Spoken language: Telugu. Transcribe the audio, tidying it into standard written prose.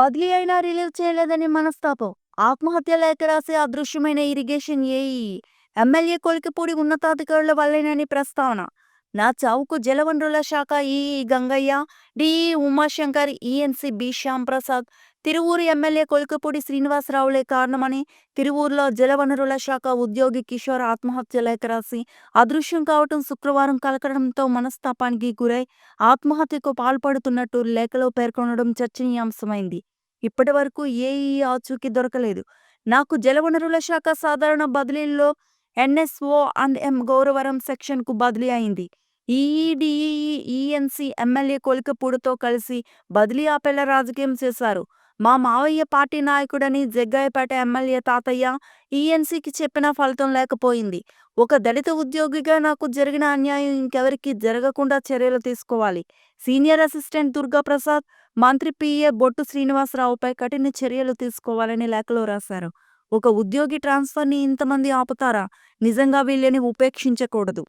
బదిలీ అయినా రిలీవ్ చేయలేదని మనస్తాపం. ఆత్మహత్య లేఖ రాసి అదృశ్యమైన ఇరిగేషన్ ఏఈ. ఎమ్మెల్యే కొలికిపూడి ఉన్నతాధికారుల వల్లేనని ప్రస్తావన. నా చావుకు జలవనరుల శాఖ EE Gangaiah, DE Umashankar, ENC B Shyamprasad, Tiruvuru MLA Kolikipudi శ్రీనివాసరావులే కారణమని తిరువూరులో జలవనరుల శాఖ ఉద్యోగి కిషోర్ ఆత్మహత్య లేఖ రాసి అదృశ్యం కావటం శుక్రవారం కలకడంతో మనస్తాపానికి గురై ఆత్మహత్యకు పాల్పడుతున్నట్టు లేఖలో పేర్కొనడం చర్చనీయాంశమైంది. ఇప్పటి వరకు ఏఈ ఆచూకీ దొరకలేదు. నాకు జలవనరుల శాఖ సాధారణ బదిలీల్లో ఎన్ఎస్ఓ అండ్ ఎం గౌరవరం సెక్షన్కు బదిలీ అయింది. ఈఈడిఈ ఈఎన్సీ ఎమ్మెల్యే కొలికపూడితో కలిసి బదిలీ ఆపేలా రాజకీయం చేశారు. మా మావయ్య పార్టీ నాయకుడని జగ్గాయపేట ఎమ్మెల్యే తాతయ్య ఈఎన్సీకి చెప్పినా ఫలితం లేకపోయింది. ఒక దళిత ఉద్యోగిగా నాకు జరిగిన అన్యాయం ఇంకెవరికీ జరగకుండా చర్యలు తీసుకోవాలి. సీనియర్ అసిస్టెంట్ దుర్గాప్రసాద్, మంత్రి పిఏ బొట్టు శ్రీనివాసరావుపై కఠిన చర్యలు తీసుకోవాలని లేఖలో రాశారు. ఒక ఉద్యోగి ట్రాన్స్ఫర్ని ఇంతమంది ఆపుతారా? నిజంగా వీళ్ళని ఉపేక్షించకూడదు.